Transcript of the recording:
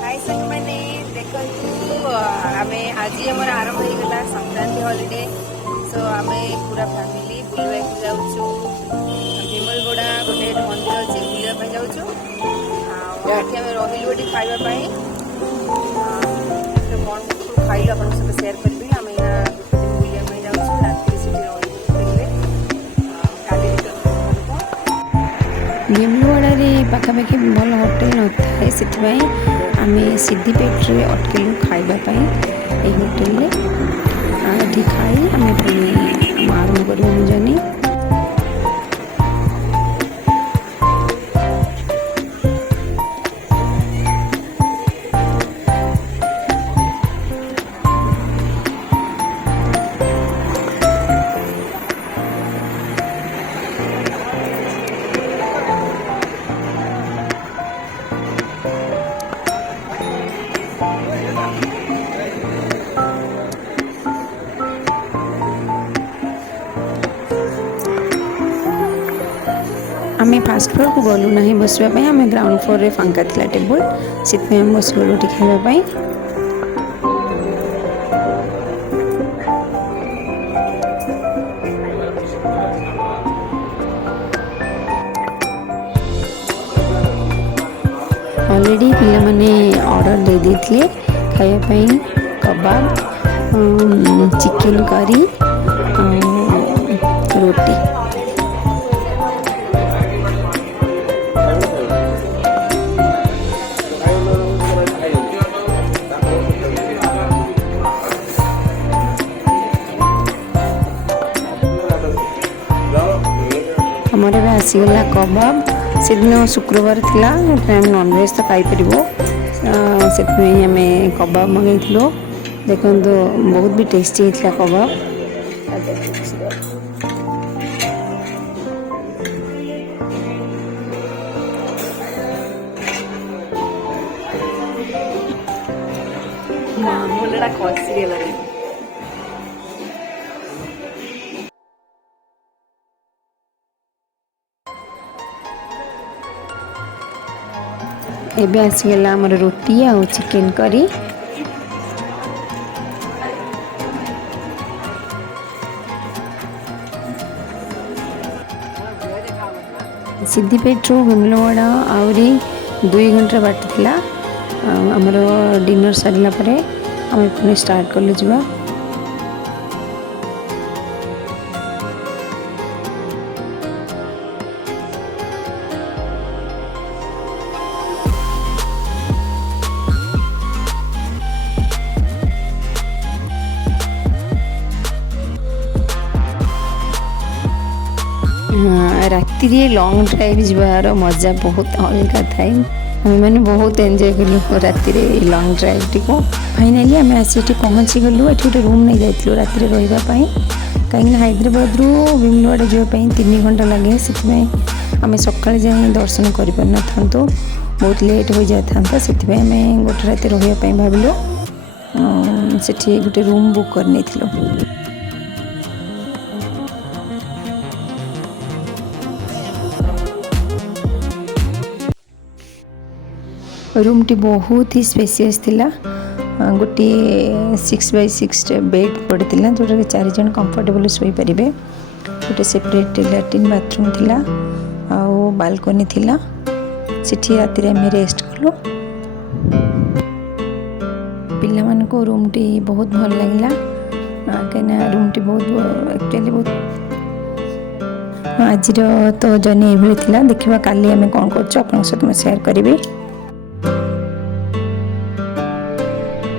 हाय संग मैंने देखु आम आज आम आरंभ हो गला संक्रांति हॉलिडे। सो आम पूरा फैमिली बुलवा जाऊँ भीमलगोड़ा गोटे मंदिर अच्छे बुलवाई जाऊँ। आम रही गोटे खावाई कौन खाइल आप सेयार करी। आम बुलवाई जाऊँ राति से भीमलगोड़े पाखापाखि भल होटेल न थाए से आम सीधी पेट्रे अटकलु खावाई ये होटेल ये खाई आम पुणी आरंभ कर जर्नी। आम फास्ट फ्लोर को गलु ना बसवाई आम ग्राउंड फ्लोर रे फांका थिला टेबल से बस गलु खावाई। ऑलरेडी पिला माने ऑर्डर दे देथिले खावाई कबाब चिकन करी रोटी। आमर ए आसीगला कबाब से दिन शुक्रवार थिला नॉनवेज तो खाईपर से आम कबाब मंगई देखो बहुत भी टेस्टी होता कबाब। मामूलड़ा खसी गला एबे आसीगला आमर रोटी आ चिकन करी। सीधी पेट्रो भीमलगोड़ा आहरी 2 घंटा बाट थिला। आमर डिनर सरला परे आम पुणी स्टार्ट कलु जा। राति रे लॉन्ग ड्राइव जीवार मजा बहुत अलग थाए। मैंने बहुत एंजॉय कलु राति रे लॉन्ग ड्राइव टी को। फाइनाली आम आसी पहुँची गलु। ये गोटे रूम नहीं जाइलु राति रही कहीं हैदराबाद रू भीमलगोड़ा जावाई 3 घंटा लगे से आम सका जाए दर्शन कर था बहुत लेट हो जाता से आम गोटे राति रही भाविलु से गोटे रूम बुक कर। रूम टी बहुत ही स्पेसियस थिला। गोटे 6x6 बेड पड़ता जोटा 4 जन कंफर्टेबल सोई पारे। गोटे सेपरेट लैट्रिन बाथरूम थिला आउ बालकनी थिला सेठी राति रे आम रेस्ट कलु। पिला मान को रूम टी बहुत भल लगिला कहीं रूम टी बहुत एक्चुअली बहुत आज तो जर्नी ये देखा काली आम कौन कर सहित शेयर करी।